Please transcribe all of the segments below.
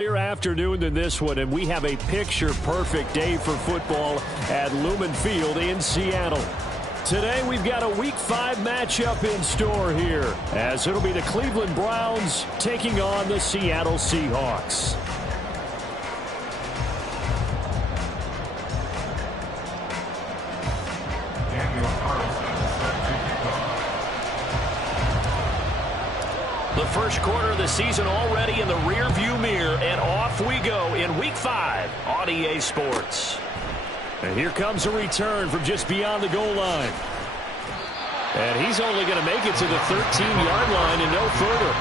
Afternoon than this one, and we have a picture-perfect day for football at Lumen Field in Seattle. Today we've got a Week 5 matchup in store here, as it'll be the Cleveland Browns taking on the Seattle Seahawks. The first quarter of the season already in the rear-view mirror, and off we go in Week 5 on EA Sports. And here comes a return from just beyond the goal line. And he's only going to make it to the 13-yard line and no further.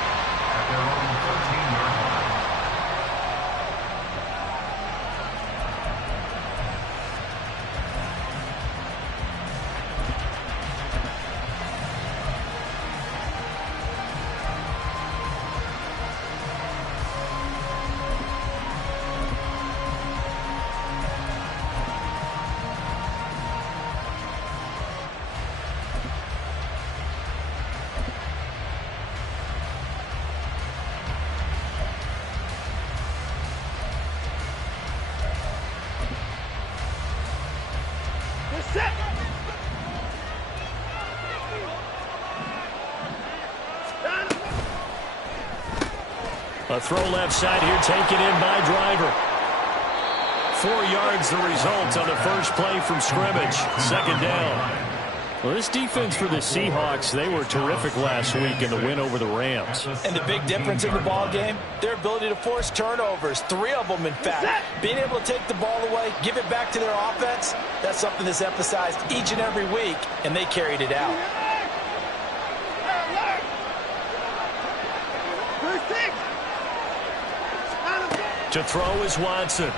A throw left side here taken in by Driver. 4 yards the result on the first play from scrimmage. Second down. Well, this defense for the Seahawks, they were terrific last week in the win over the Rams. And the big difference in the ball game, their ability to force turnovers, 3 of them in fact. Being able to take the ball away, give it back to their offense, that's something that's emphasized each and every week, and they carried it out. To throw is Watson.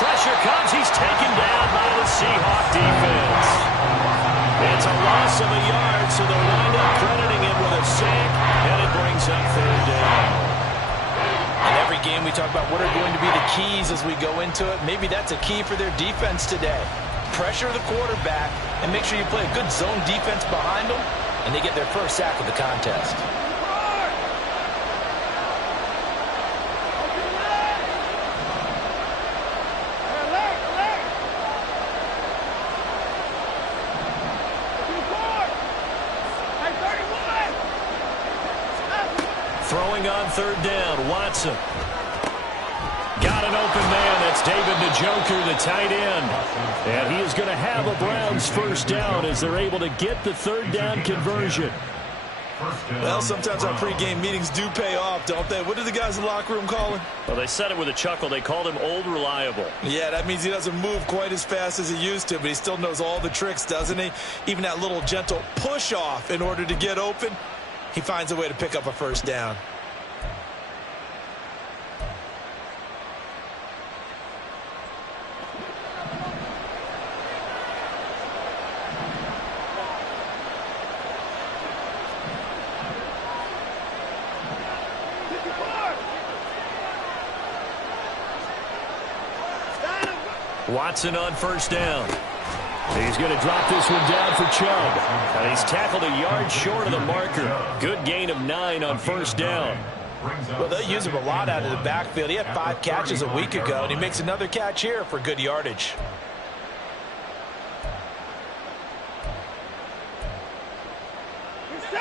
Pressure comes. He's taken down by the Seahawk defense. It's a loss of a yard, so they'll wind up crediting him with a sack, and it brings up third down. In every game we talk about what are going to be the keys as we go into it. Maybe that's a key for their defense today. Pressure the quarterback and make sure you play a good zone defense behind them, and they get their first sack of the contest. Throwing on third down, Watson. Got an open man. That's David Njoku, the tight end. And he is going to have a Browns first down as they're able to get the third down conversion. Well, sometimes our pregame meetings do pay off, don't they? What did the guys in the locker room call him? Well, they said it with a chuckle. They called him Old Reliable. Yeah, that means he doesn't move quite as fast as he used to, but he still knows all the tricks, doesn't he? Even that little gentle push-off in order to get open. He finds a way to pick up a first down. Watson on first down. He's going to drop this one down for Chubb. And he's tackled a yard short of the marker. Good gain of 9 on first down. Well, they use him a lot out of the backfield. He had 5 catches a week ago, and he makes another catch here for good yardage.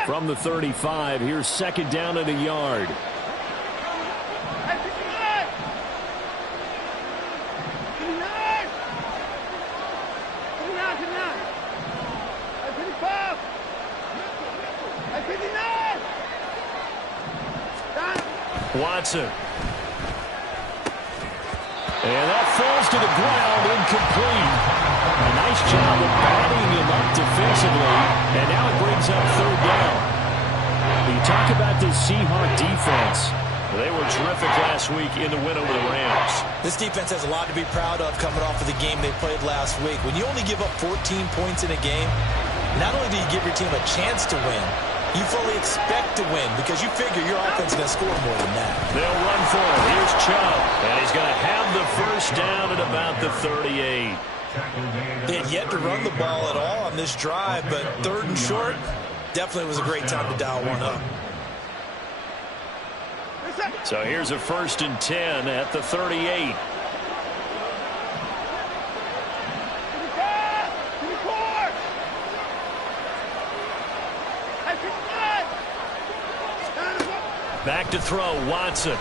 From the 35, here's second down and a yard. Watson. And that falls to the ground, incomplete. A nice job of batting him up defensively, and now it brings up third down. You talk about this Seahawk defense. They were terrific last week in the win over the Rams. This defense has a lot to be proud of coming off of the game they played last week. When you only give up 14 points in a game, not only do you give your team a chance to win, you fully expect to win because you figure your offense is going to score more than that. They'll run for it. Here's Chubb, and he's going to have the first down at about the 38. They had yet to run the ball at all on this drive, but third and short definitely was a great time to dial one up. So here's a 1st and 10 at the 38. Back to throw, Watson.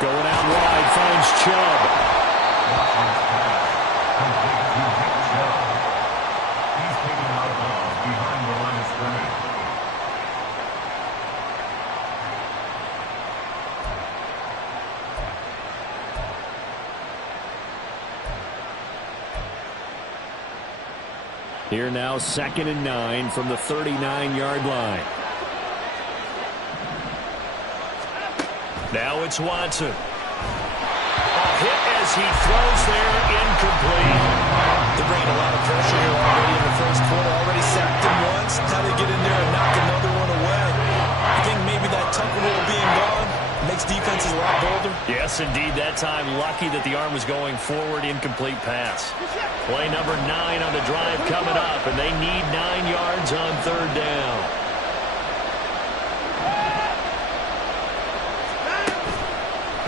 Going out wide, finds Chubb. He's taken out of bounds behind the line of scrimmage. Here now, 2nd and 9 from the 39-yard line. Now it's Watson. A hit as he throws there, incomplete. They're bringing a lot of pressure here already in the first quarter. Already sacked him once. Now they get in there and knock another one away. I think maybe that Tucker rule being gone makes defenses a lot bolder. Yes, indeed. That time, lucky that the arm was going forward. Incomplete pass. Play number 9 on the drive coming up, and they need 9 yards on 3rd down.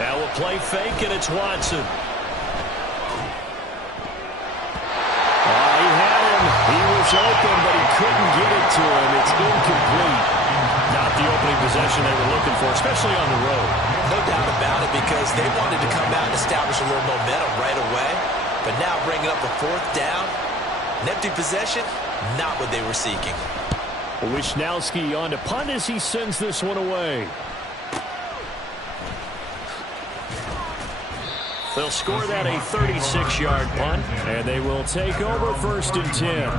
Now a play fake, and it's Watson. He had him. He was open, but he couldn't get it to him. It's incomplete. Not the opening possession they were looking for, especially on the road. No doubt about it, because they wanted to come out and establish a little momentum right away. But now bringing up a 4th down, an empty possession, not what they were seeking. Wisnowski on to punt as he sends this one away. They'll score that a 36-yard punt, and they will take over 1st and 10.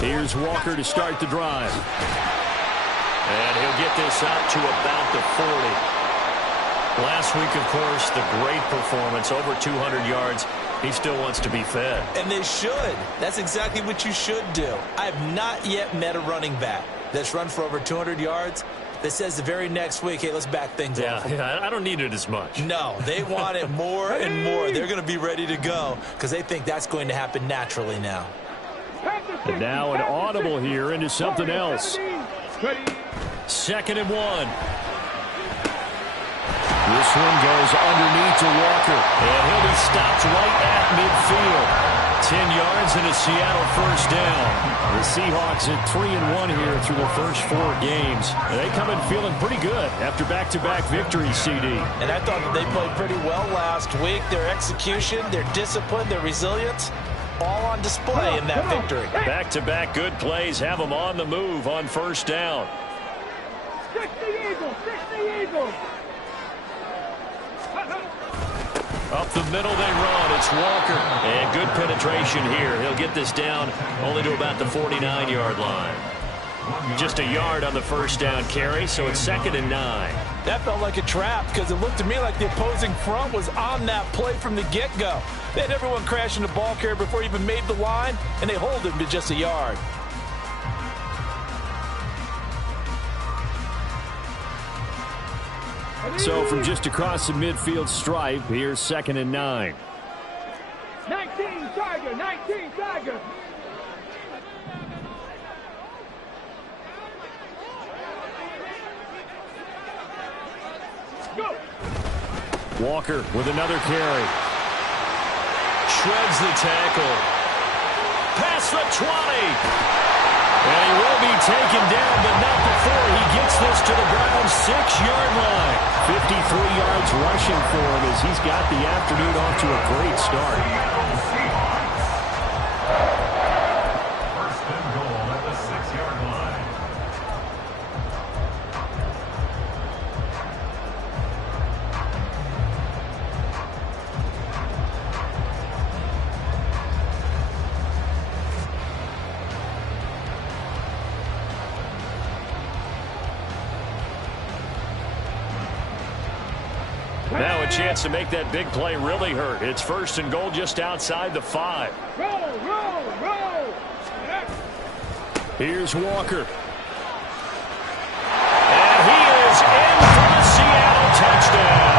Here's Walker to start the drive. And he'll get this out to about the 40. Last week, of course, the great performance, over 200 yards. He still wants to be fed. And they should. That's exactly what you should do. I have not yet met a running back that's run for over 200 yards that says the very next week, hey, let's back things up. Yeah, I don't need it as much. No, they want it more and more. They're going to be ready to go because they think that's going to happen naturally now. And now an audible here into something else. 2nd and 1. This one goes underneath to Walker, and he'll be stopped right at midfield. 10 yards and a Seattle 1st down. The Seahawks at 3-1 here through their first 4 games. They come in feeling pretty good after back-to-back victories, CD. And I thought that they played pretty well last week. Their execution, their discipline, their resilience, all on display in that victory. Back-to-back good plays have them on the move on 1st down. 60 Eagles. Up the middle they run. It's Walker. And good penetration here. He'll get this down only to about the 49-yard line. Just a yard on the 1st down carry, so it's 2nd and 9. That felt like a trap because it looked to me like the opposing front was on that play from the get-go. They had everyone crashing the ball carrier before he even made the line, and they hold him to just a yard. So from just across the midfield stripe, here's 2nd and 9. 19 Tiger. Go. Walker with another carry. Shreds the tackle. Past the 20. And he will be taken down, but not before he gets this to the Browns' 6-yard line. 53 yards rushing for him as he's got the afternoon off to a great start. 1st and goal at the 6-yard line. Now a chance to make that big play really hurt. It's 1st and goal just outside the 5. Roll. Here's Walker. And he is in for the Seattle touchdown.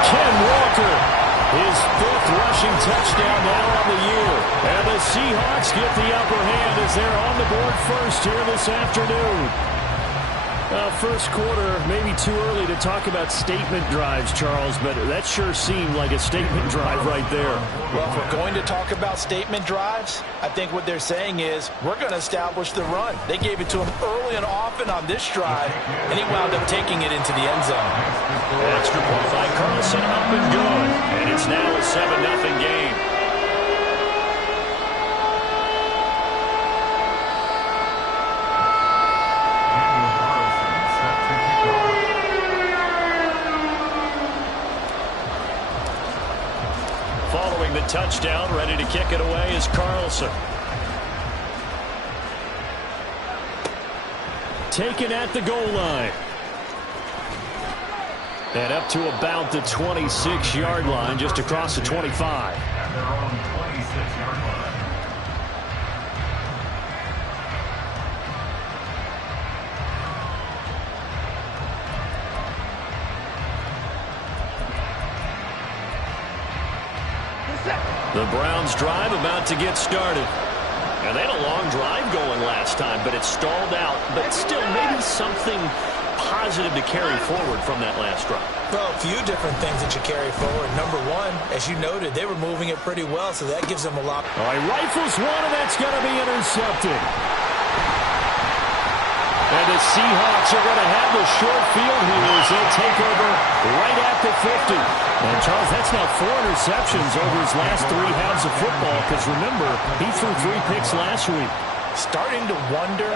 Ken Walker, his 5th rushing touchdown now on the year. And the Seahawks get the upper hand as they're on the board first here this afternoon. First quarter, maybe too early to talk about statement drives, Charles, but that sure seemed like a statement drive right there. Well, if we're going to talk about statement drives, I think what they're saying is we're going to establish the run. They gave it to him early and often on this drive, and he wound up taking it into the end zone. Extra point by Carlson, up and good. And it's now a 7-0 game. Following the touchdown, ready to kick it away is Carlson. Taken at the goal line. And up to about the 26-yard line, just across the 25. At their own 26-yard line. The Browns drive about to get started. And they had a long drive going last time, but it stalled out. But still, maybe something positive to carry forward from that last drive. Well, a few different things that you carry forward. Number one, as you noted, they were moving it pretty well, so that gives them a lot. All right, rifles one, and that's going to be intercepted. And the Seahawks are going to have the short field here as they take over right at the 50. And, Charles, that's now 4 interceptions over his last 3 halves of football, because, remember, he threw 3 picks last week. Starting to wonder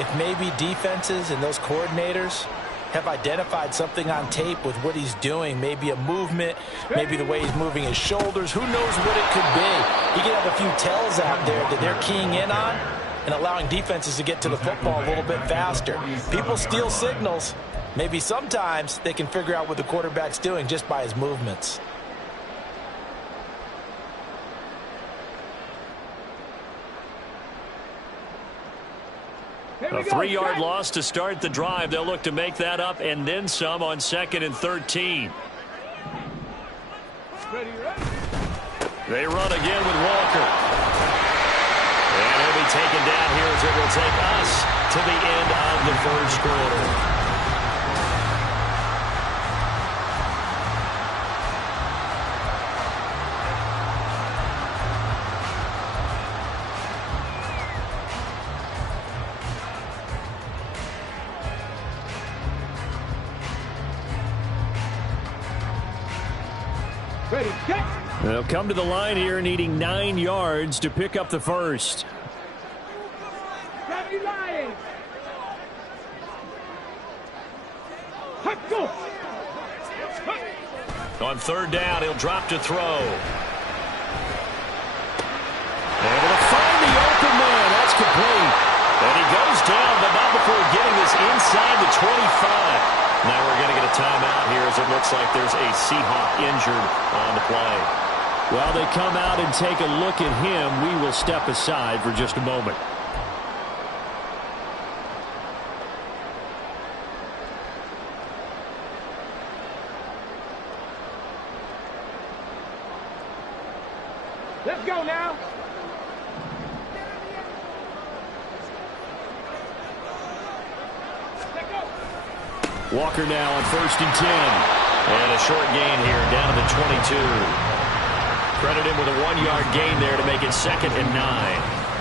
if maybe defenses and those coordinators have identified something on tape with what he's doing. Maybe a movement, maybe the way he's moving his shoulders. Who knows what it could be? He could have a few tells out there that they're keying in on and allowing defenses to get to the football a little bit faster. People steal signals. Maybe sometimes they can figure out what the quarterback's doing just by his movements. A 3-yard loss to start the drive. They'll look to make that up and then some on 2nd and 13. They run again with Walker. And he'll be taken down here as it will take us to the end of the first quarter. Ready, catch. They'll come to the line here needing 9 yards to pick up the first. Grab your line. Hut, go. On 3rd down, he'll drop to throw. Able to find the open man. That's complete. And he goes down, but not before getting this inside the 25. Now we're going to get a timeout here as it looks like there's a Seahawk injured on the play. While they come out and take a look at him, we will step aside for just a moment. Let's go now. Let's go. Walker now on 1st and 10. And a short gain here down to the 22. Credit him with a 1-yard gain there to make it 2nd and 9.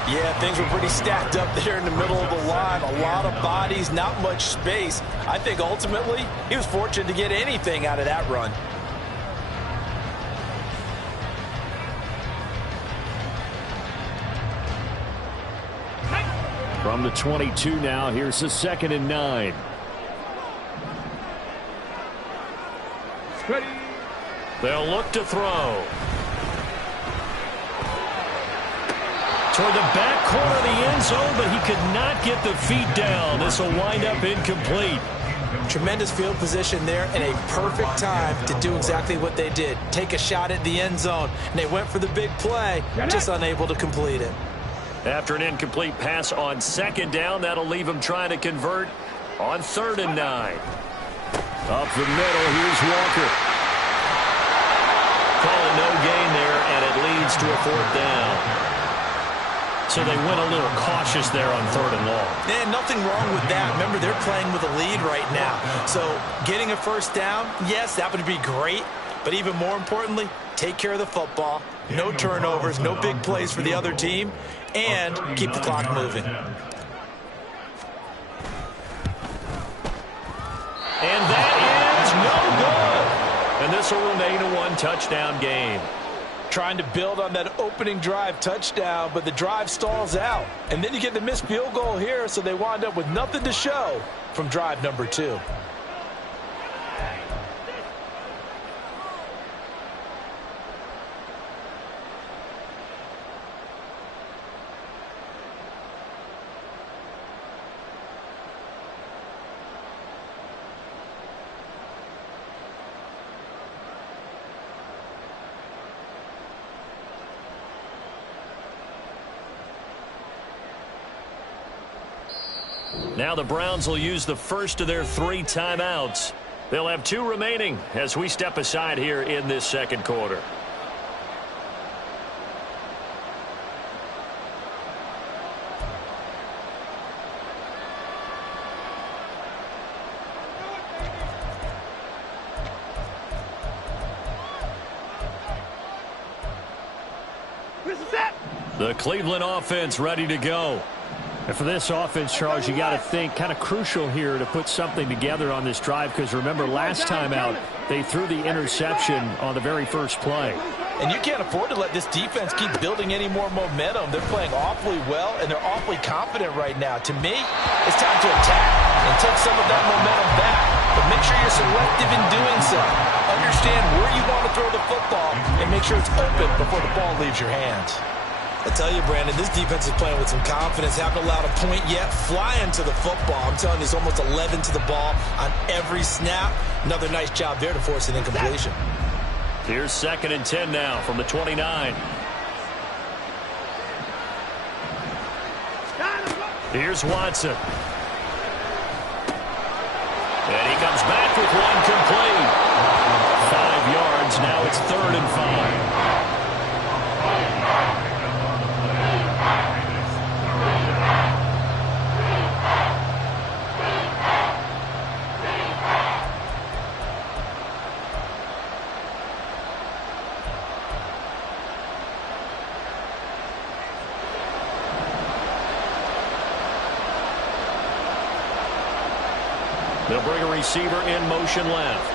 Yeah, things were pretty stacked up there in the middle of the line. A lot of bodies, not much space. I think ultimately he was fortunate to get anything out of that run. From the 22 now, here's the 2nd and 9. Ready. They'll look to throw. Toward the back corner of the end zone, but he could not get the feet down. This will wind up incomplete. Tremendous field position there and a perfect time to do exactly what they did. Take a shot at the end zone. And they went for the big play, just unable to complete it. After an incomplete pass on second down, that'll leave him trying to convert on 3rd and 9. Up the middle, here's Walker. Calling no gain there, and it leads to a 4th down. So they went a little cautious there on 3rd and long. And nothing wrong with that. Remember, they're playing with a lead right now. So getting a 1st down, yes, that would be great. But even more importantly, take care of the football. No turnovers, no big plays for the other team, and keep the clock moving. And that is no good. And this will remain a 1-touchdown game. Trying to build on that opening drive touchdown, but the drive stalls out. And then you get the missed field goal here, so they wind up with nothing to show from drive number 2. Now the Browns will use the first of their 3 timeouts. They'll have 2 remaining as we step aside here in this 2nd quarter. The Cleveland offense ready to go. And for this offense, Charles, you got to think kind of crucial here to put something together on this drive, because remember last time out they threw the interception on the very first play. And you can't afford to let this defense keep building any more momentum. They're playing awfully well, and they're awfully confident right now. To me, it's time to attack and take some of that momentum back. But make sure you're selective in doing so. Understand where you want to throw the football and make sure it's open before the ball leaves your hands. I tell you, Brandon, this defense is playing with some confidence. Haven't allowed a point yet. Flying to the football. I'm telling you, it's almost 11 to the ball on every snap. Another nice job there to force an incompletion. Here's 2nd and 10 now from the 29. Here's Watson. And he comes back with one complete. 5 yards. Now it's 3rd and 5. They'll bring a receiver in motion left.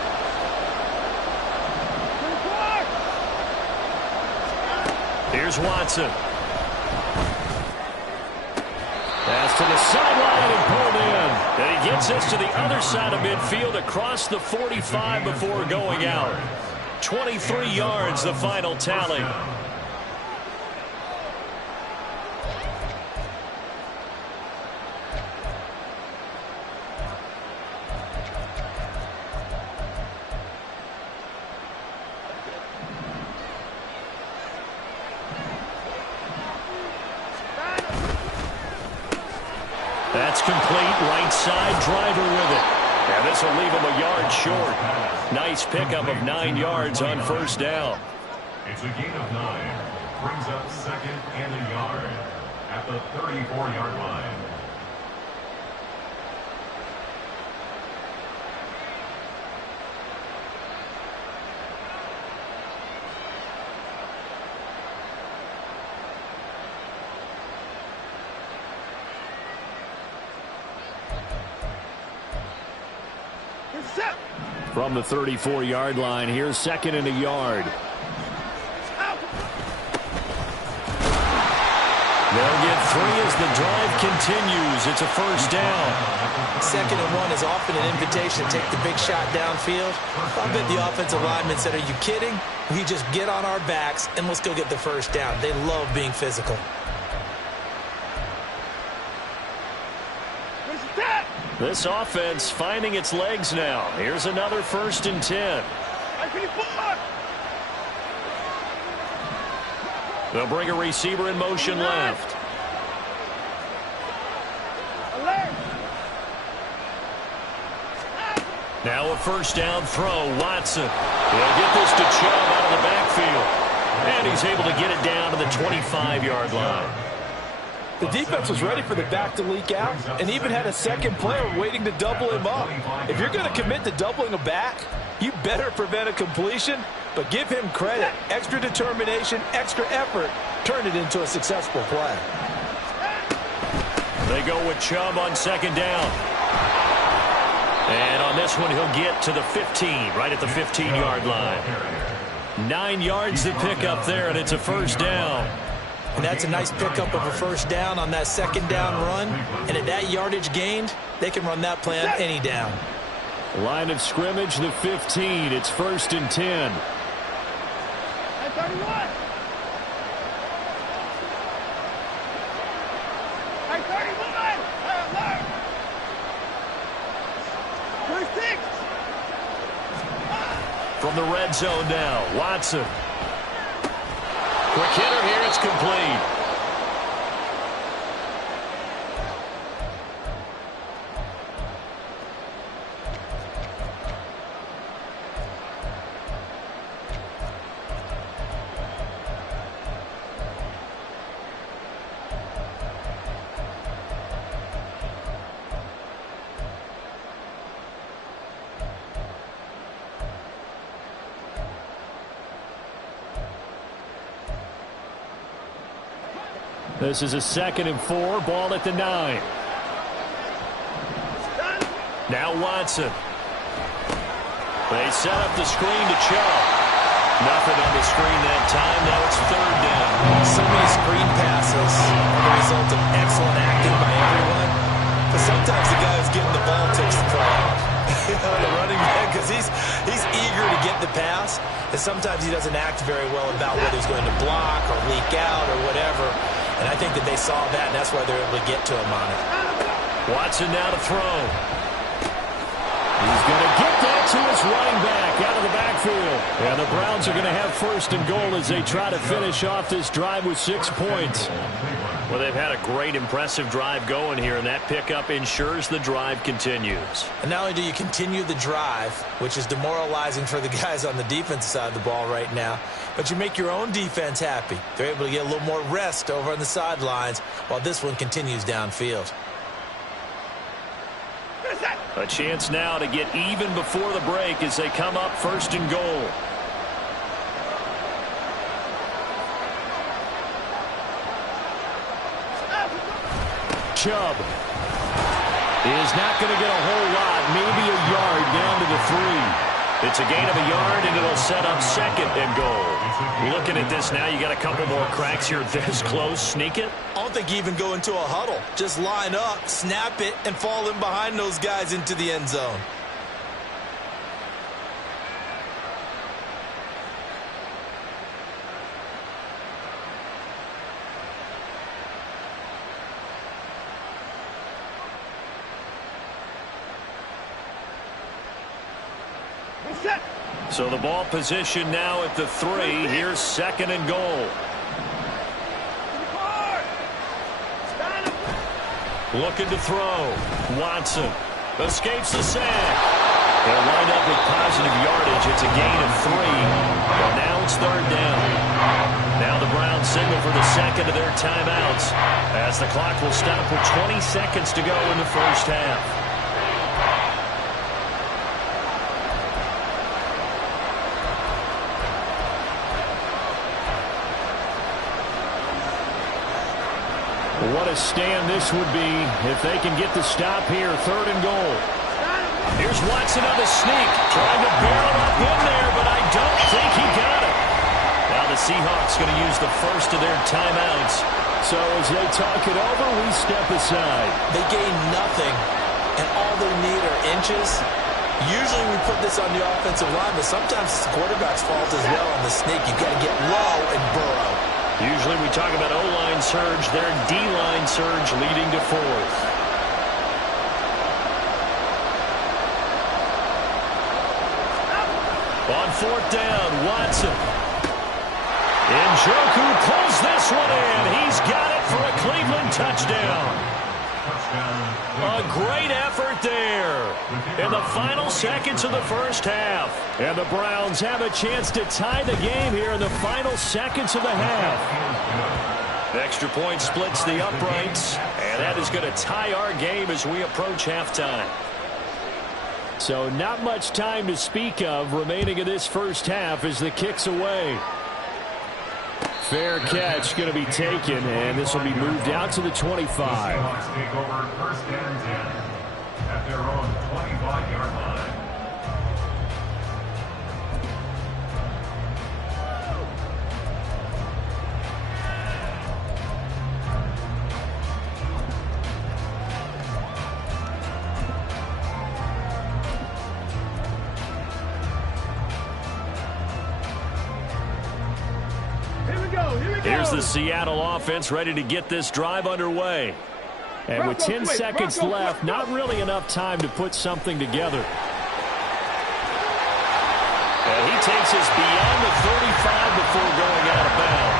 Here's Watson. Pass to the sideline and pulled in. And he gets us to the other side of midfield across the 45 before going out. 23 yards, the final tally. That's complete, right side, driver with it. And this will leave him a yard short. Nice pickup of 9 yards on 1st down. It's a gain of 9. Brings up 2nd and a yard at the 34-yard line. From the 34-yard line, here's 2nd and a yard. They'll get 3 as the drive continues. It's a 1st down. 2nd and 1 is often an invitation to take the big shot downfield. I bet the offensive lineman said, "Are you kidding? We just get on our backs and let's go get the 1st down." They love being physical. This offense finding its legs now. Here's another 1st and 10. They'll bring a receiver in motion left. Now a first down throw. Watson. He'll get this to Chubb out of the backfield. And he's able to get it down to the 25-yard line. The defense was ready for the back to leak out and even had a second player waiting to double him up. If you're going to commit to doubling a back, you better prevent a completion, but give him credit. Extra determination, extra effort, turned it into a successful play. They go with Chubb on second down. And on this one, he'll get to the 15, right at the 15-yard line. 9 yards to pick up there, and it's a first down. And that's a nice pickup of a first down on that second down run. And at that yardage gained, they can run that play on any down. Line of scrimmage, the 15. It's 1st and 10. At 31. At 31. Alert. First 6. From the red zone now, Watson. Quick hitter here, it's complete. This is a 2nd and 4. Ball at the 9. Now Watson. They set up the screen to Chubb. Nothing on the screen that time. Now it's 3rd down. So many screen passes are the result of excellent acting by everyone. But sometimes the guy who's getting the ball takes the play off. The running back, because he's eager to get the pass. And sometimes he doesn't act very well about whether he's going to block or leak out or whatever. And I think that they saw that, and that's why they're able to get to him on it. Watson now to throw. He's going to get that to his running back out of the backfield. And the Browns are going to have 1st and goal as they try to finish off this drive with 6 points. Well, they've had a great, impressive drive going here, and that pickup ensures the drive continues. And not only do you continue the drive, which is demoralizing for the guys on the defensive side of the ball right now, but you make your own defense happy. They're able to get a little more rest over on the sidelines while this one continues downfield. A chance now to get even before the break as they come up 1st and goal. Chubb is not going to get a whole lot, maybe a yard down to the 3. It's a gain of a yard, and it'll set up 2nd and goal. Looking at this now, you got a couple more cracks here this close. Sneak it. I don't think you even go into a huddle. Just line up, snap it, and fall in behind those guys into the end zone. So the ball position now at the 3. Here's 2nd and goal. Looking to throw. Watson escapes the sack. They'll wind up with positive yardage. It's a gain of 3. And now it's 3rd down. Now the Browns signal for the 2nd of their timeouts as the clock will stop with 20 seconds to go in the first half. What a stand this would be if they can get the stop here. 3rd and goal. Here's Watson on the sneak, trying to barrel up in there, but I don't think he got it. Now the Seahawks going to use the first of their timeouts. So as they talk it over, we step aside. They gain nothing, and all they need are inches. Usually we put this on the offensive line, but sometimes it's the quarterback's fault as well on the sneak. You've got to get low and burrow. Usually we talk about O-line surge, their D-line surge leading to 4th. On 4th down, Watson. Njoku pulls this one in. He's got it for a Cleveland touchdown. A great effort there in the final seconds of the first half. And the Browns have a chance to tie the game here in the final seconds of the half. Extra point splits the uprights, and that is going to tie our game as we approach halftime. So not much time to speak of remaining in this first half as the kick's away. Fair catch going to be taken, and this will be moved out to the 25. Seahawks take over first and 10 at their own 25-yard line. Here's the Seattle offense ready to get this drive underway. And with 10 seconds left, not really enough time to put something together. And he takes us beyond the 35 before going out of bounds.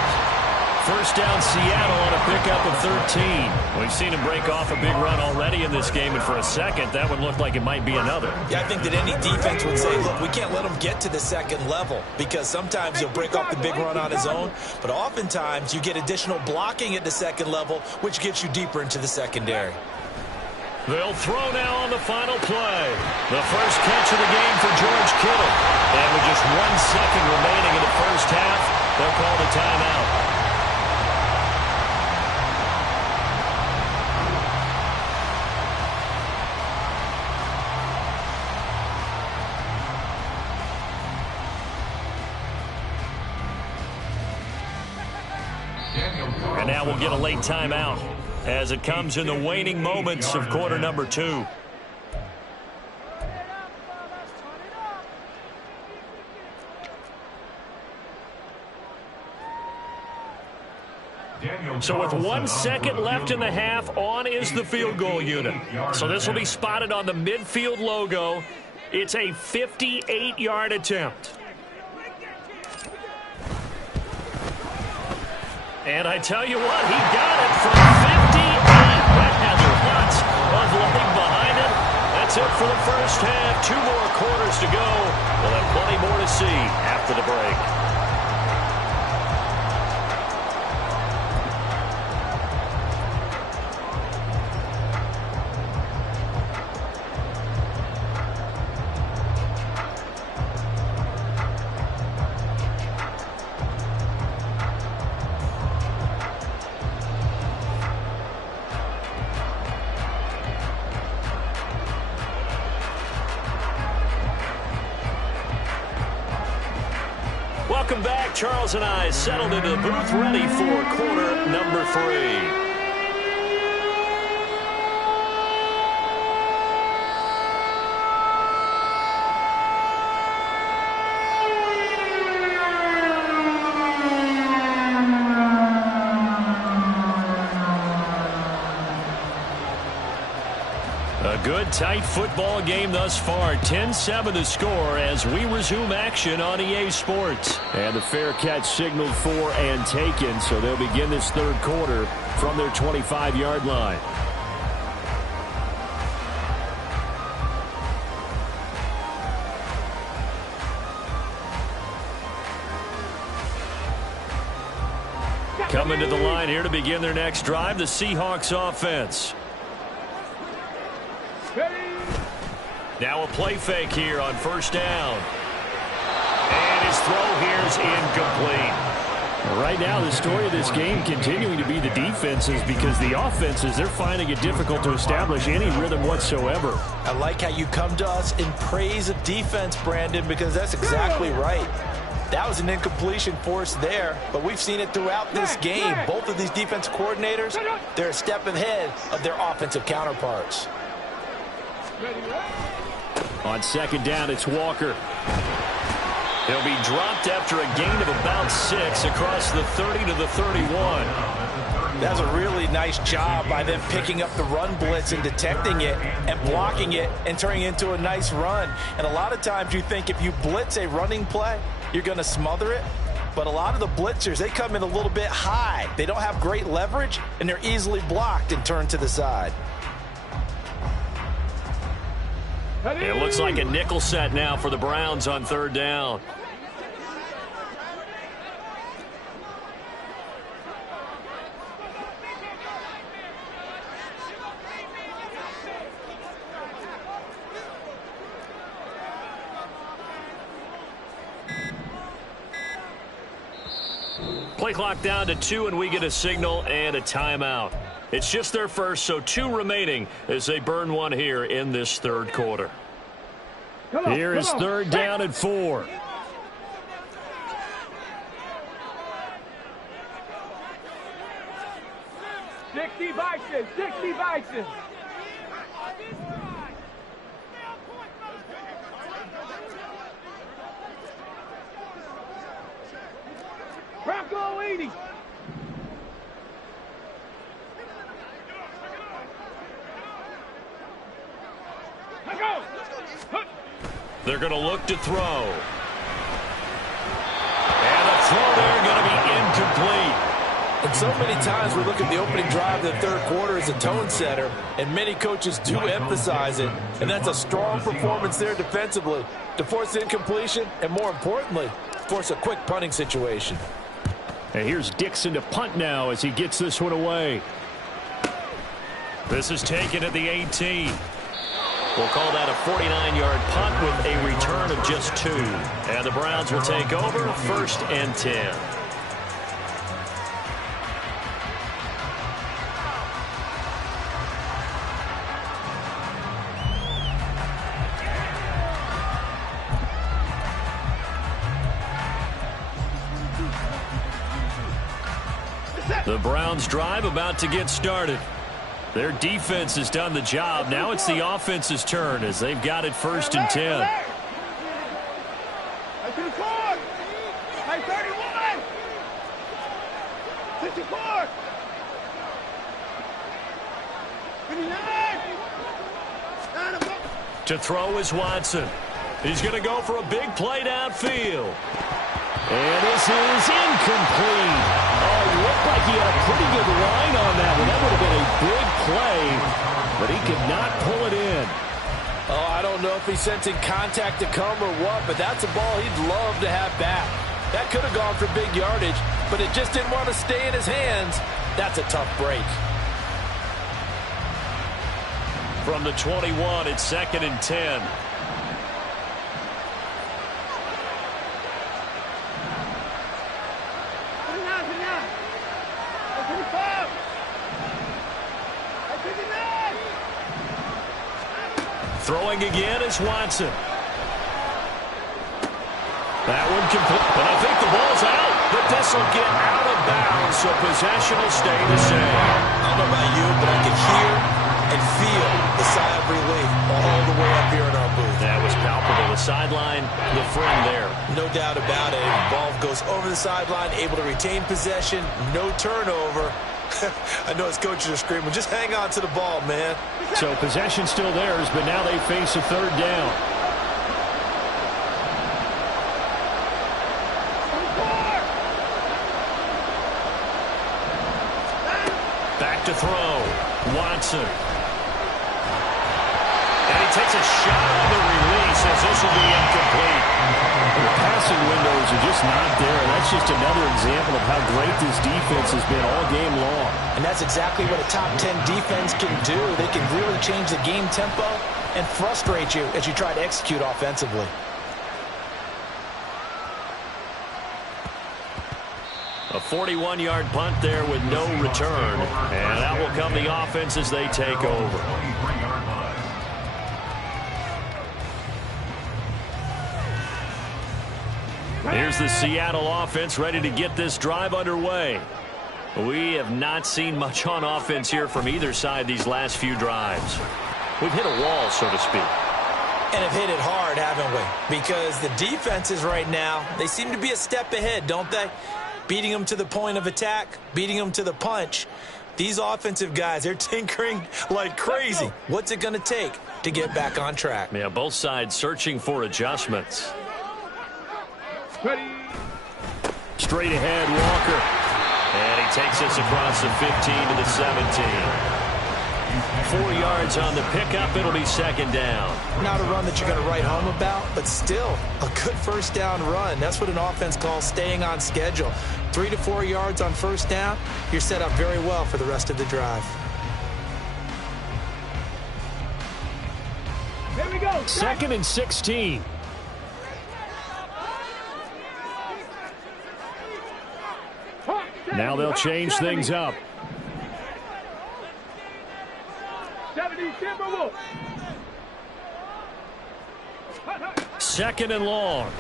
First down, Seattle on a pickup of 13. We've seen him break off a big run already in this game, and for a second, that would look like it might be another. Yeah, I think that any defense would say, look, we can't let him get to the second level, because sometimes he'll break off the big run on his own, but oftentimes you get additional blocking at the second level, which gets you deeper into the secondary. They'll throw now on the final play. The first catch of the game for George Kittle. And with just 1 second remaining in the first half, they'll call the timeout. And now we'll get a late timeout as it comes in the waning moments of quarter number 2. So with 1 second left in the half, on is the field goal unit. So this will be spotted on the midfield logo. It's a 58-yard attempt. And I tell you what, he got it from 58. That has lots of leg behind it. That's it for the first half. 2 more quarters to go. We'll have plenty more to see after the break. Welcome back. Charles and I settled into the booth ready for quarter number 3. A good, tight football game thus far. 10-7 the score as we resume action on EA Sports. And the fair catch signaled for and taken, so they'll begin this third quarter from their 25-yard line. Coming to the line here to begin their next drive, the Seahawks offense. Now a play fake here on first down. And his throw here is incomplete. Right now, the story of this game continuing to be the defenses, because the offenses, they're finding it difficult to establish any rhythm whatsoever. I like how you come to us in praise of defense, Brandon, because that's exactly right. That was an incompletion force there, but we've seen it throughout this game. Both of these defense coordinators, they're a step ahead of their offensive counterparts. On second down, it's Walker. He'll be dropped after a gain of about 6 across the 30 to the 31. That's a really nice job by them picking up the run blitz and detecting it and blocking it and turning it into a nice run. And a lot of times you think if you blitz a running play, you're going to smother it. But a lot of the blitzers, they come in a little bit high. They don't have great leverage, and they're easily blocked and turned to the side. It looks like a nickel set now for the Browns on third down. Play clock down to 2, and we get a signal and a timeout. It's just their first, so 2 remaining as they burn one here in this third quarter. Here is third down and 4. Dixie Bison. Bronco 80. They're going to look to throw. And the throw there going to be incomplete. And so many times we look at the opening drive of the third quarter as a tone setter, and many coaches do emphasize it, and that's a strong performance there defensively to force incompletion and, more importantly, force a quick punting situation. And here's Dixon to punt now as he gets this one away. This is taken at the 18. We'll call that a 49-yard punt with a return of just 2. And the Browns will take over, 1st and 10. The Browns drive about to get started. Their defense has done the job. Now it's the offense's turn as they've got it 1st and 10. I to the court. I 31. 64. 59. To throw is Watson. He's going to go for a big play downfield. And this is incomplete. Oh, it looked like he had a pretty good line on that one. That would have been a big play, but he could not pull it in. Oh, I don't know if he's sensing contact to come or what, but that's a ball he'd love to have back. That could have gone for big yardage, but it just didn't want to stay in his hands. That's a tough break. From the 21, it's 2nd and 10. Throwing again is Watson. That one complete. But I think the ball's out. But this will get out of bounds, so possession will stay the same. I don't know about you, but I can hear and feel the sigh of relief all the way up here in our booth. That was palpable. The sideline, the friend there. No doubt about it. The ball goes over the sideline, able to retain possession, no turnover. I know his coaches are screaming, just hang on to the ball, man. So possession still theirs, but now they face a third down. Back to throw. Watson. And he takes a shot on the release as this will be incomplete. The passing windows are just not there. That's just another example of how great this defense has been all game long. And that's exactly what a top 10 defense can do. They can really change the game tempo and frustrate you as you try to execute offensively. A 41-yard punt there with no return. And that will come the offense as they take over. Here's the Seattle offense ready to get this drive underway. We have not seen much on offense here from either side these last few drives. We've hit a wall, so to speak. And have hit it hard, haven't we? Because the defenses right now, they seem to be a step ahead, don't they? Beating them to the point of attack, beating them to the punch. These offensive guys, they're tinkering like crazy. What's it going to take to get back on track? Yeah, both sides searching for adjustments. Ready. Straight ahead, Walker. And he takes us across the 15 to the 17. 4 yards on the pickup. It'll be second down. Not a run that you're going to write home about, but still a good first down run. That's what an offense calls staying on schedule. 3 to 4 yards on first down, you're set up very well for the rest of the drive. Here we go. Second and 16. Now they'll change things up. 70 Timberwolves. Second and long.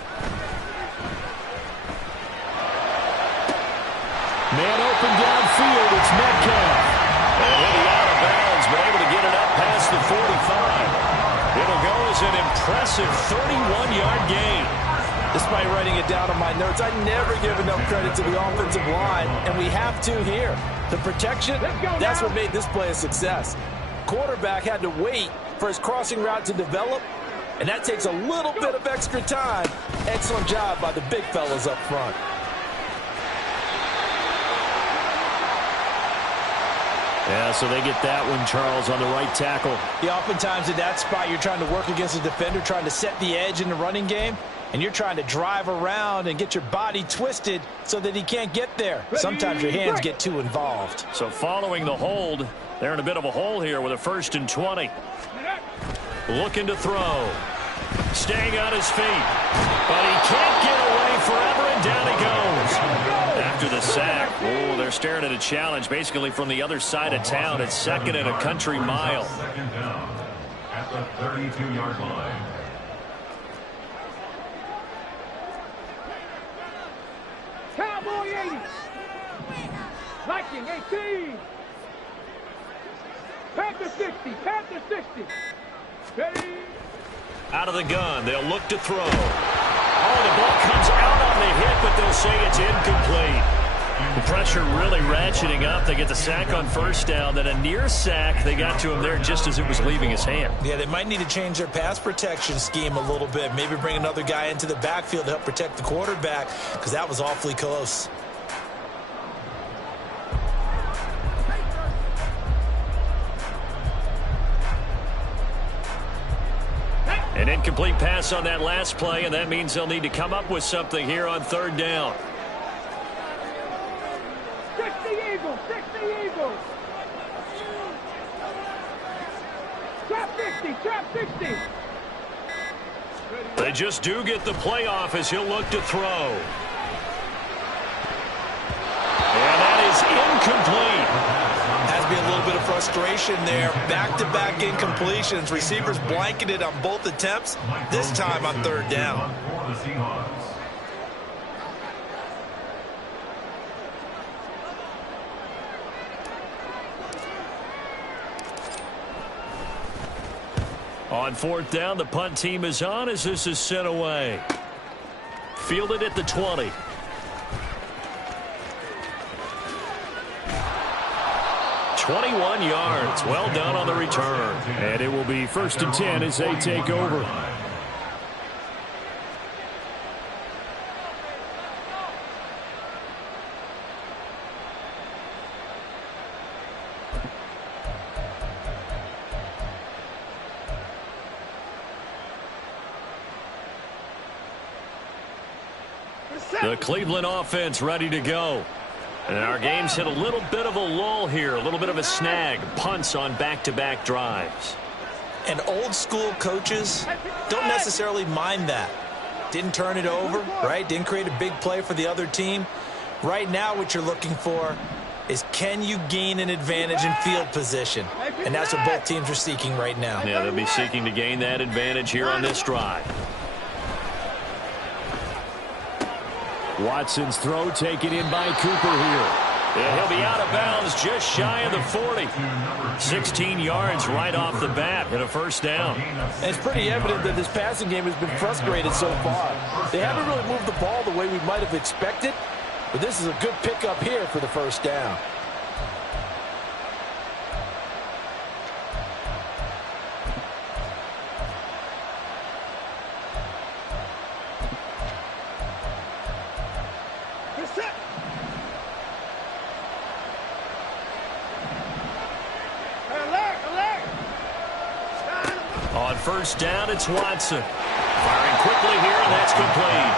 Man open downfield. It's Metcalf. And he'll be out of bounds, but able to get it up past the 45. It'll go as an impressive 31-yard gain. Despite writing it down on my notes, I never give enough credit to the offensive line, and we have to here. The protection, that's what made this play a success. Quarterback had to wait for his crossing route to develop, and that takes a little bit of extra time. Excellent job by the big fellas up front. Yeah, so they get that one, Charles, on the right tackle. Yeah, oftentimes in that spot, you're trying to work against a defender, trying to set the edge in the running game, and you're trying to drive around and get your body twisted so that he can't get there. Sometimes your hands get too involved. So following the hold, they're in a bit of a hole here with a 1st and 20. Looking to throw. Staying on his feet. But he can't get away forever, and down he goes. After the sack, oh, they're staring at a challenge basically from the other side of town. It's second and a country mile. Second down at the 32-yard line. Cowboy 80. Viking 18. Panther 60. Panther 60. Ready. Out of the gun, they'll look to throw. Oh, the ball comes out on the hit, but they'll say it's incomplete. The pressure really ratcheting up. They get the sack on first down, then a near sack. They got to him there just as it was leaving his hand. Yeah, they might need to change their pass protection scheme a little bit. Maybe bring another guy into the backfield to help protect the quarterback, because that was awfully close. An incomplete pass on that last play, and that means they'll need to come up with something here on third down. 60 Eagles. 60 Eagles. Trap 60. Trap 60. They just do get the playoff as he'll look to throw. And that is incomplete. Has to be a little bit of frustration there. Back-to-back incompletions. Receivers blanketed on both attempts, this time on third down. For the Seahawks. On fourth down, the punt team is on as this is sent away. Fielded at the 20. "21 yards. Well done on the return." And it will be 1st and 10 as they take over. The Cleveland offense ready to go. And our game's hit a little bit of a lull here, a little bit of a snag. Punts on back-to-back drives. And old school coaches don't necessarily mind that. Didn't turn it over, right? Didn't create a big play for the other team. Right now what you're looking for is, can you gain an advantage in field position? And that's what both teams are seeking right now. Yeah, they'll be seeking to gain that advantage here on this drive. Watson's throw taken in by Cooper here. And he'll be out of bounds just shy of the 40. 16 yards right off the bat and a first down. And it's pretty evident that this passing game has been frustrated so far. They haven't really moved the ball the way we might have expected, but this is a good pickup here for the first down. On first down, it's Watson. Firing quickly here, and that's complete.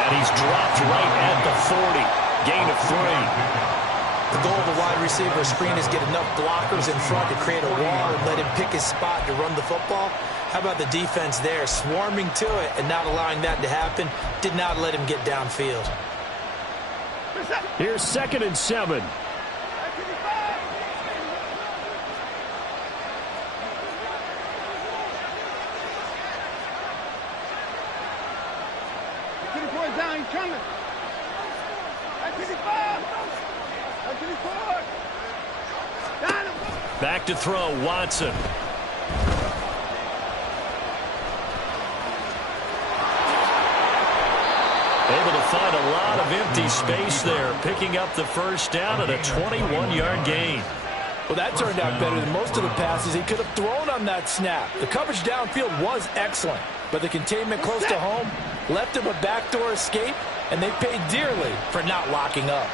And he's dropped right at the 40. Gain of 3. The goal of the wide receiver screen is get enough blockers in front to create a wall and let him pick his spot to run the football. How about the defense there, swarming to it and not allowing that to happen? Did not let him get downfield. Here's 2nd and 7. Down, he's coming. Back to throw, Watson. Able to find a lot of empty space there, picking up the first down at a 21-yard gain. Well, that turned out better than most of the passes he could have thrown on that snap. The coverage downfield was excellent, but the containment close to home left him a backdoor escape, and they paid dearly for not locking up.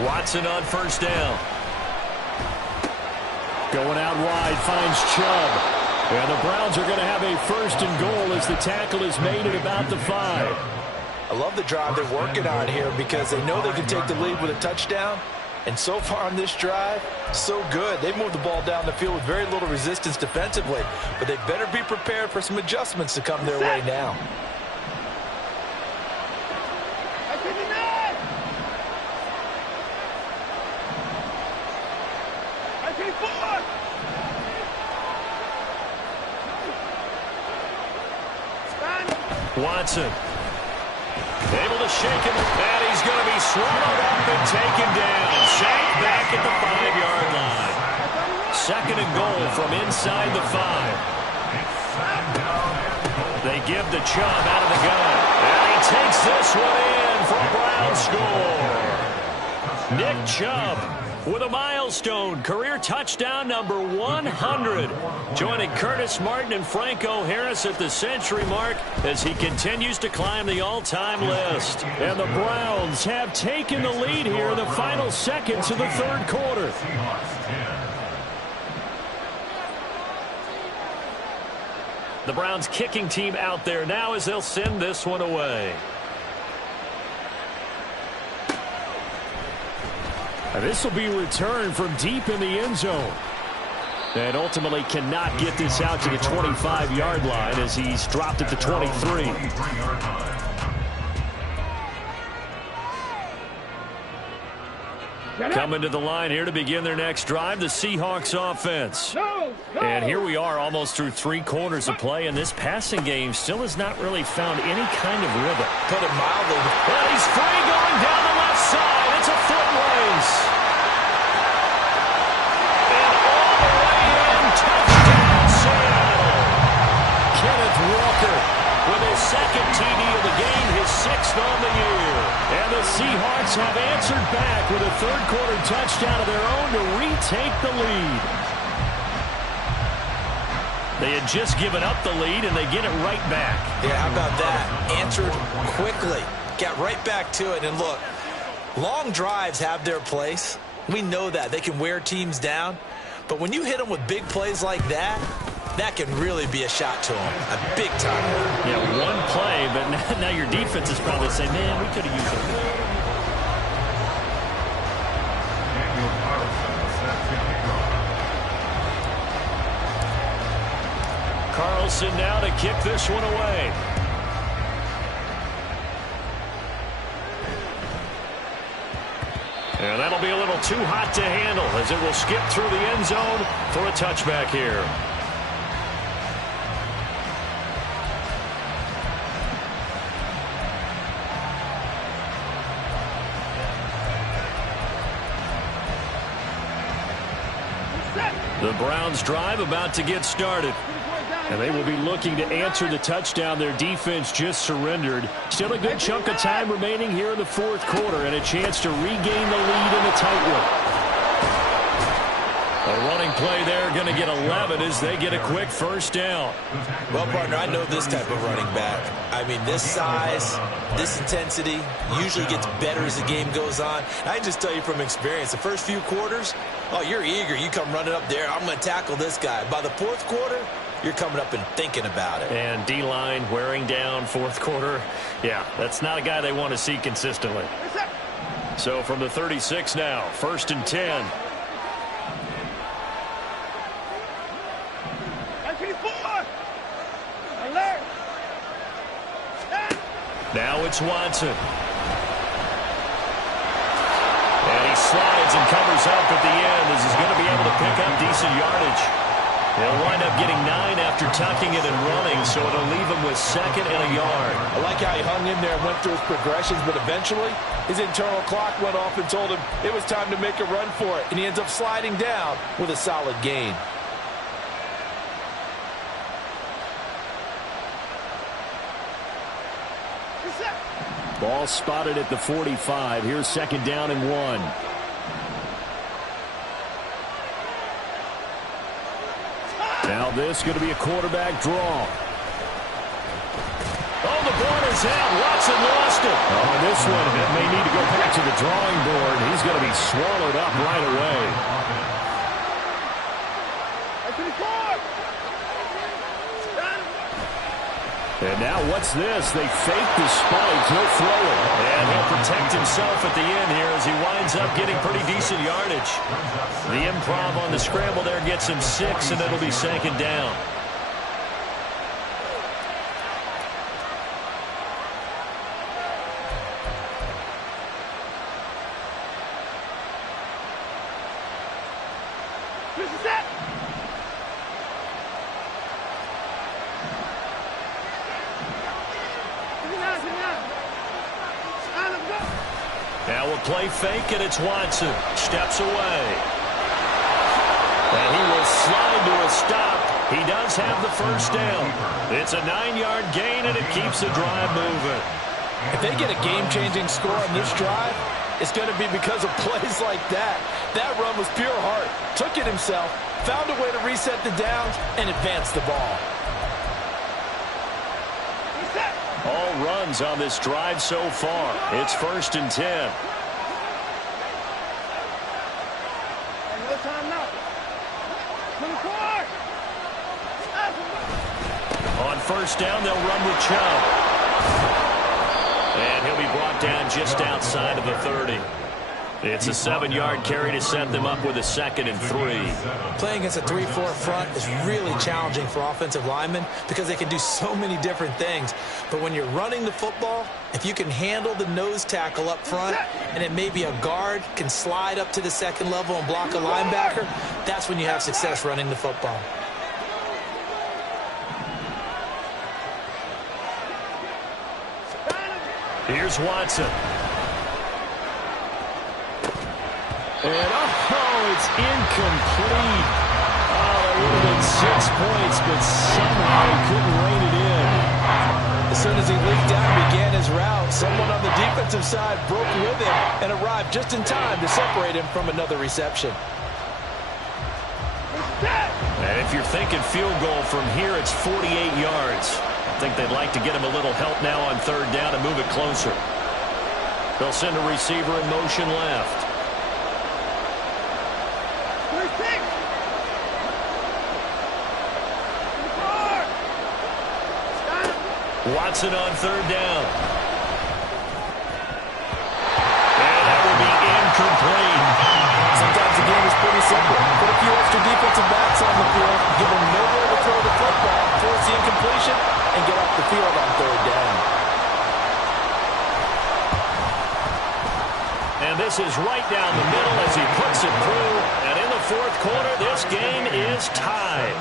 Watson on first down. Going out wide, finds Chubb. And the Browns are going to have a 1st and goal as the tackle is made at about the 5. I love the drive they're working on here because they know they can take the lead with a touchdown. And so far on this drive, so good. They moved the ball down the field with very little resistance defensively. But they better be prepared for some adjustments to come their way now. Watson able to shake him, and he's going to be swallowed up and taken down. Sacked back at the 5-yard line. 2nd and goal from inside the 5. They give the Chubb out of the gun, and he takes this one in for a Brown score. Nick Chubb with a milestone career touchdown number 100, joining Curtis Martin and Franco Harris at the century mark as he continues to climb the all-time list. And the Browns have taken the lead here in the final seconds of the 3rd quarter. The Browns kicking team out there now as they'll send this one away. And this will be returned from deep in the end zone. And ultimately cannot get this out to the 25-yard line as he's dropped at the 23. Coming to the line here to begin their next drive, the Seahawks offense. And here we are almost through 3 quarters of play, and this passing game still has not really found any kind of rhythm. Put it mildly. Well, he's free going down the left side. It's a foot race. And all the way in, touchdown Seattle. Kenneth Walker with his 2nd TD of the game, his 6th on the year. And the Seahawks have answered back with a 3rd quarter touchdown of their own to retake the lead. They had just given up the lead, and they get it right back. Yeah, how about that? Answered quickly. Got right back to it. And look, long drives have their place. We know that. They can wear teams down. But when you hit them with big plays like that, that can really be a shot to them. A big time. Yeah, one play, but now your defense is probably saying, man, we could have used it. Carlson now to kick this one away. And that'll be a little too hot to handle as it will skip through the end zone for a touchback here. The Browns drive about to get started. And they will be looking to answer the touchdown their defense just surrendered. Still a good chunk of time remaining here in the 4th quarter and a chance to regain the lead in a tight one. A running running play there going to get 11 as they get a quick first down. Well, partner, I know this type of running back. I mean, this size, this intensity usually gets better as the game goes on. I can just tell you from experience, the first few quarters, oh, you're eager. You come running up there, I'm going to tackle this guy. By the fourth quarter, you're coming up and thinking about it. And D-line wearing down fourth quarter. Yeah, that's not a guy they want to see consistently. So from the 36 now, 1st and 10. Now it's Watson. And he slides and covers up at the end as he's going to be able to pick up decent yardage. He'll wind up getting 9 after tucking it and running, so it'll leave him with 2nd and a yard. I like how he hung in there and went through his progressions, but eventually his internal clock went off and told him it was time to make a run for it, and he ends up sliding down with a solid gain. Ball spotted at the 45. Here's 2nd down and 1. Now this going to be a quarterback draw. Oh, the ball is out. Watson lost it. Oh, this one may need to go back to the drawing board. He's going to be swallowed up right away. And now what's this? They fake the spike. He'll throw it. And he'll protect himself at the end here as he winds up getting pretty decent yardage. The improv on the scramble there gets him 6, and it'll be 2nd down. Now we'll play fake, and it's Watson. Steps away. And he will slide to a stop. He does have the first down. It's a 9-yard gain, and it keeps the drive moving. If they get a game-changing score on this drive, it's going to be because of plays like that. That run was pure heart. Took it himself, found a way to reset the downs, and advance the ball. All runs on this drive so far. It's 1st and 10. On 1st down, they'll run with Chubb. And he'll be brought down just outside of the 30. It's a 7-yard carry to set them up with a 2nd and 3. Playing against a 3-4 front is really challenging for offensive linemen because they can do so many different things. But when you're running the football, if you can handle the nose tackle up front, and it may be a guard can slide up to the 2nd level and block a linebacker, that's when you have success running the football. Here's Watson. And, oh, it's incomplete. Oh, that would have been 6 points, but somehow he couldn't rein it in. As soon as he leaked out and began his route, someone on the defensive side broke with him and arrived just in time to separate him from another reception. And if you're thinking field goal from here, it's 48 yards. I think they'd like to get him a little help now on 3rd down and move it closer. They'll send a receiver in motion left. Watson on 3rd down. And that will be incomplete. Sometimes the game is pretty simple. Put a few extra defensive backs on the field, give them nowhere to throw the football, force the incompletion, and get off the field on 3rd down. And this is right down the middle as he puts it through. And in the 4th quarter, this game is tied.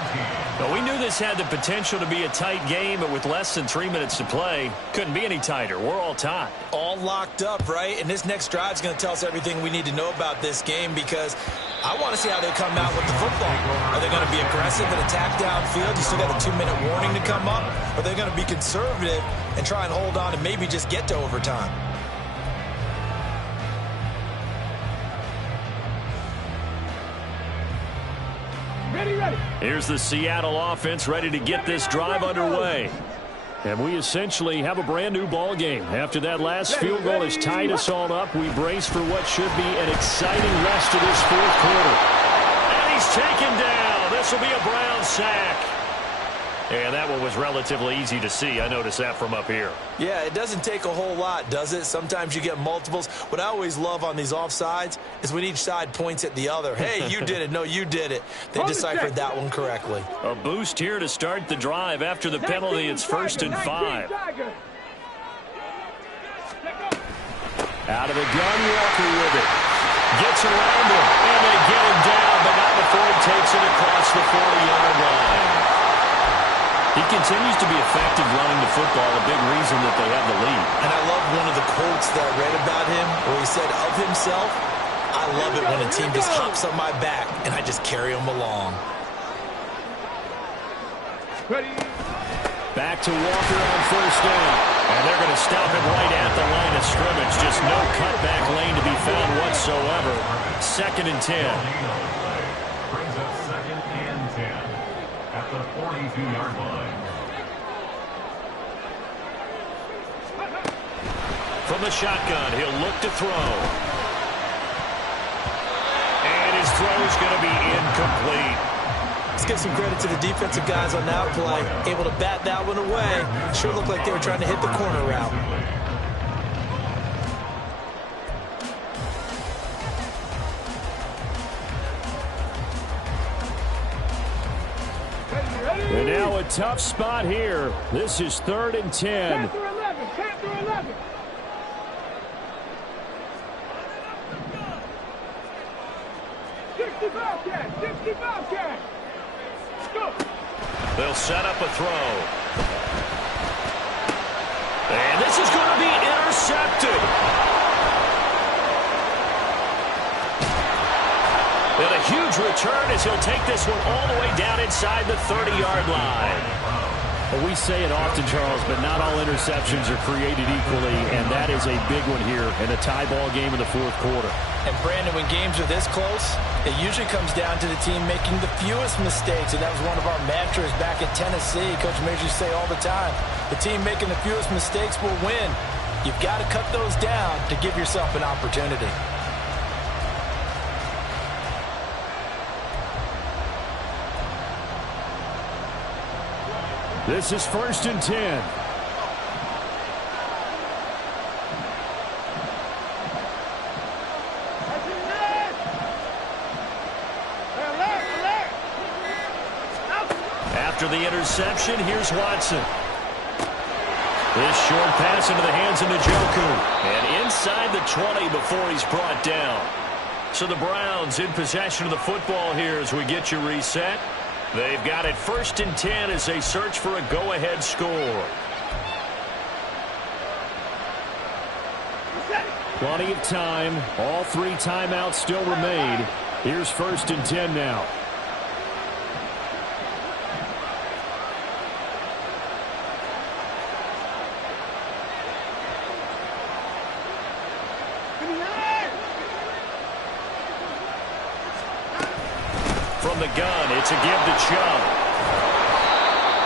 But we knew this had the potential to be a tight game, but with less than 3 minutes to play, couldn't be any tighter. We're all tied. All locked up, right? And this next drive is going to tell us everything we need to know about this game because I want to see how they come out with the football. Are they going to be aggressive and attack downfield? You still got a 2-minute warning to come up? Or are they going to be conservative and try and hold on and maybe just get to overtime? Here's the Seattle offense ready to get this drive underway. And we essentially have a brand new ball game. After that last field goal has tied us all up, we brace for what should be an exciting rest of this fourth quarter. And he's taken down. This will be a Brown sack. And that one was relatively easy to see. I noticed that from up here. Yeah, it doesn't take a whole lot, does it? Sometimes you get multiples. What I always love on these offsides is when each side points at the other. Hey, you did it. No, you did it. They deciphered that one correctly. A boost here to start the drive. After the penalty, it's 1st and 5. Out of the gun, Walker with it. Gets around him, and they get him down, but not before he takes it across the 40-yard line. He continues to be effective running the football, a big reason that they have the lead. And I love one of the quotes that I read about him where he said of himself, I love it when a team just hops on my back and I just carry them along. Back to Walker on 1st down. And they're going to stop him right at the line of scrimmage. Just no cutback lane to be found whatsoever. 2nd and 10. Brings up 2nd and 10 at the 42-yard line. From the shotgun, he'll look to throw. And his throw is going to be incomplete. Let's give some credit to the defensive guys on that play. Able to bat that one away. Sure looked like they were trying to hit the corner route. And now a tough spot here. This is 3rd and 10. Panther 11, Panther 11. They'll set up a throw. And this is going to be intercepted. And a huge return as he'll take this one all the way down inside the 30-yard line. Well, we say it often, Charles, but not all interceptions are created equally, and that is a big one here in a tie ball game in the fourth quarter. And, Brandon, when games are this close, it usually comes down to the team making the fewest mistakes, and that was one of our mantras back at Tennessee. Coach Major used to say all the time, the team making the fewest mistakes will win. You've got to cut those down to give yourself an opportunity. This is 1st and 10. After the interception, here's Watson. This short pass into the hands of Njoku. And inside the 20 before he's brought down. So the Browns in possession of the football here as we get you reset. They've got it 1st and 10 as they search for a go-ahead score. Plenty of time. All 3 timeouts still remain. Here's 1st and 10 now. From the gun, it's a give to Chubb.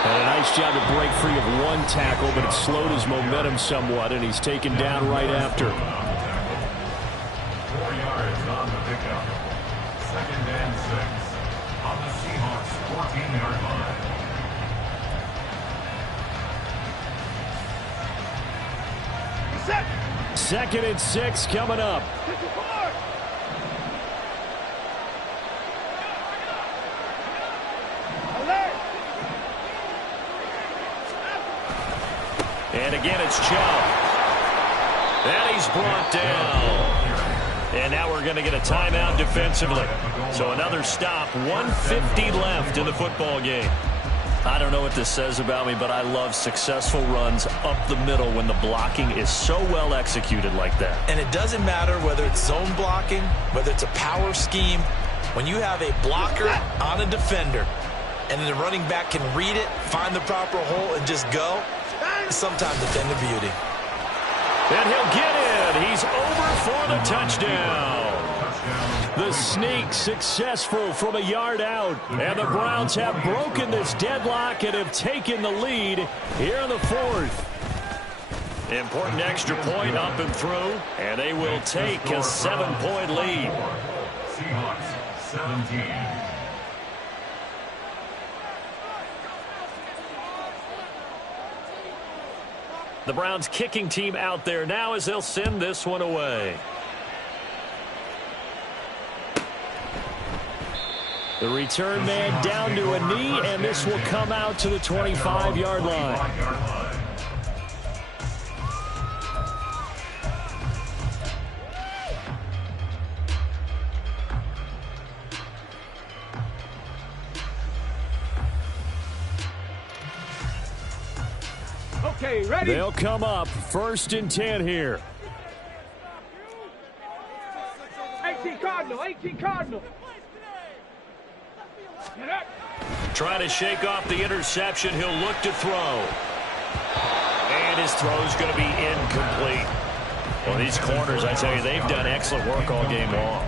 And a nice job to break free of one tackle, but it slowed his momentum somewhat, and he's taken down right after. 4 yards on the pickup. 2nd and 6 on the Seahawks 14-yard line. 2nd and 6 coming up. And again, it's Chubb. And he's brought down. And now we're going to get a timeout defensively. So another stop, 1:50 left in the football game. I don't know what this says about me, but I love successful runs up the middle when the blocking is so well executed like that. And it doesn't matter whether it's zone blocking, whether it's a power scheme. When you have a blocker on a defender, and then the running back can read it, find the proper hole, and just go, sometimes a thing of beauty. And he'll get in. He's over for the touchdown. The sneak successful from a yard out. And the Browns have broken this deadlock and have taken the lead here in the fourth. Important extra point up and through, and they will take a 7-point lead. Seahawks 17. The Browns kicking team out there now as they'll send this one away. The return man down to a knee, and this will come out to the 25-yard line. Okay, ready? They'll come up 1st and 10 here. 18 Cardinal, 18 Cardinal. Get up. Trying to shake off the interception. He'll look to throw. And his throw's going to be incomplete. Well, these corners, I tell you, they've done excellent work all game long.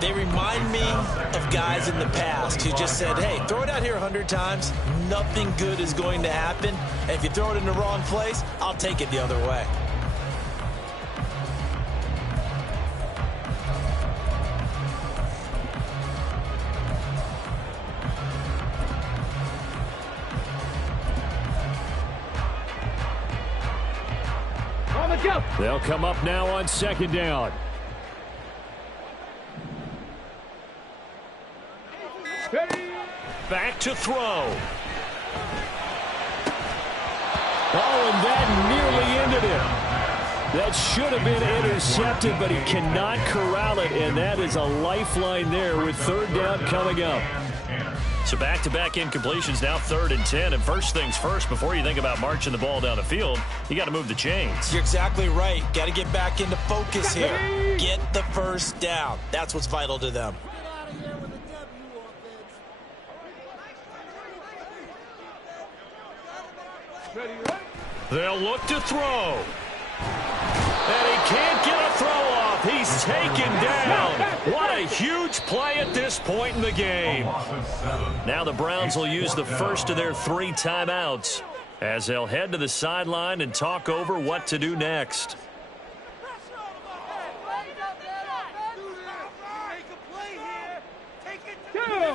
They remind me of guys in the past who just said, hey, throw it out here 100 times. Nothing good is going to happen. And if you throw it in the wrong place, I'll take it the other way. On the jump. They'll come up now on 2nd down. Ready? Back to throw. Oh, and that nearly ended it. That should have been intercepted, but he cannot corral it, and that is a lifeline there with 3rd down coming up. So back-to-back incompletions, now 3rd and 10. And first things first, before you think about marching the ball down the field, you got to move the chains. You're exactly right. Got to get back into focus here. Get the 1st down. That's what's vital to them. Ready, ready? They'll look to throw. And he can't get a throw off. He's taken down. What a huge play at this point in the game. Now the Browns will use the first of their 3 timeouts as they'll head to the sideline and talk over what to do next.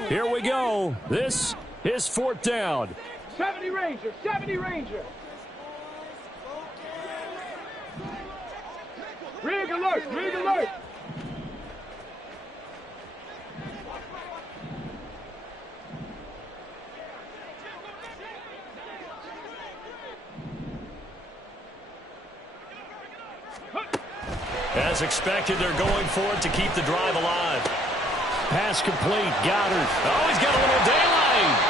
Here we go. This is 4th down. 70 Ranger, 70 Ranger. Rig alert, rig alert. As expected, they're going for it to keep the drive alive. Pass complete. Goddard. Oh, he's got a little daylight.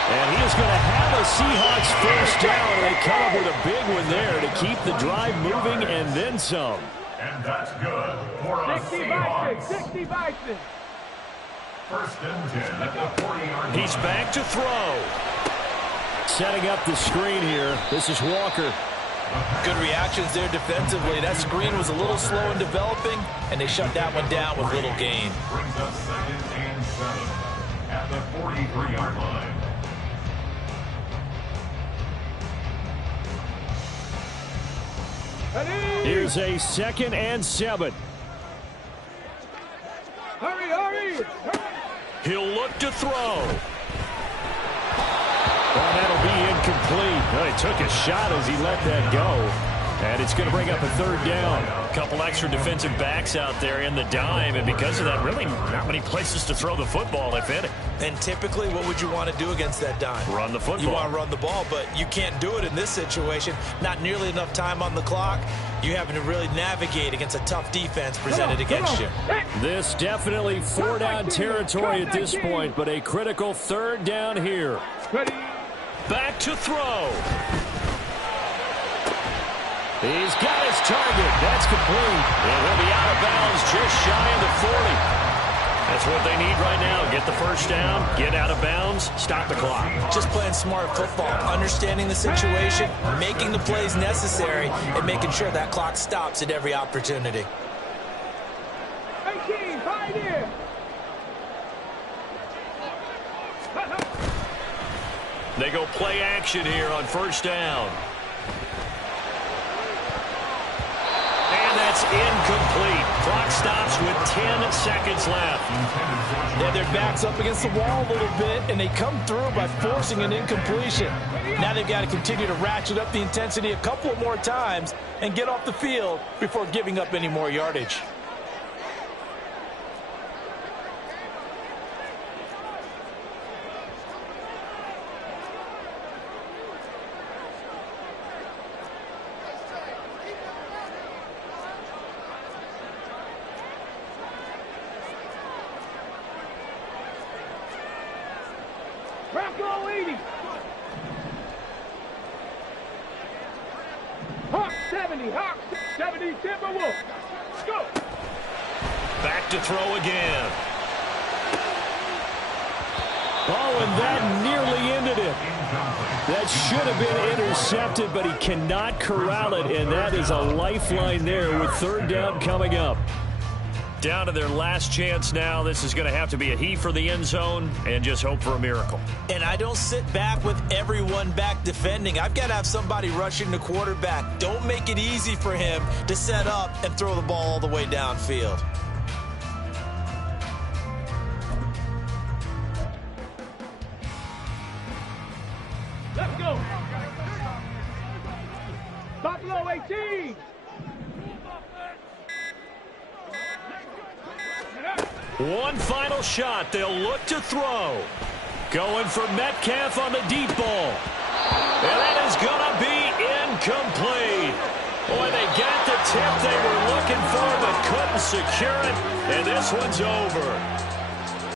And he is going to have a Seahawks 1st down. They come up with a big one there to keep the drive moving and then some. And that's good for a 60 Seahawks. Bison, 60 Bison. 1st and 10 at the 40-yard line. He's back to throw. Setting up the screen here. This is Walker. Good reactions there defensively. That screen was a little slow in developing, and they shut that one down with little gain. Brings up 2nd and 7 at the 43-yard line. Ready? Here's a 2nd and 7. Hurry, hurry, hurry. He'll look to throw. Well, that'll be incomplete. Well, he took a shot as he let that go. And it's going to bring up a 3rd down. A couple extra defensive backs out there in the dime, and because of that, really not many places to throw the football, if any. And typically, what would you want to do against that dime? Run the football. You want to run the ball, but you can't do it in this situation. Not nearly enough time on the clock. You having to really navigate against a tough defense presented against you. This definitely 4-down territory at this point, but a critical 3rd down here. Ready? Back to throw. He's got his target. That's complete. And he'll be out of bounds just shy of the 40. That's what they need right now. Get the 1st down, get out of bounds, stop the clock. Just playing smart football, understanding the situation, making the plays necessary, and making sure that clock stops at every opportunity. 18, Pioneer. They go play action here on first down. And that's incomplete. Clock stops with 10 seconds left. Yeah, their back's up against the wall a little bit, and they come through by forcing an incompletion. Now they've got to continue to ratchet up the intensity a couple of more times and get off the field before giving up any more yardage. Bronco 80. Hawk 70. Hawk 70. Timberwolves. Go. Back to throw again. Oh, and that nearly ended it. That should have been intercepted, but he cannot corral it, and that is a lifeline there with third down coming up. Down to their last chance now. This is going to have to be a heave for the end zone and just hope for a miracle. And I don't sit back with everyone back defending. I've got to have somebody rushing the quarterback. Don't make it easy for him to set up and throw the ball all the way downfield. Let's go. Buffalo 18. One final shot. They'll look to throw. Going for Metcalf on the deep ball. And that is going to be incomplete. Boy, they got the tip they were looking for but couldn't secure it. And this one's over.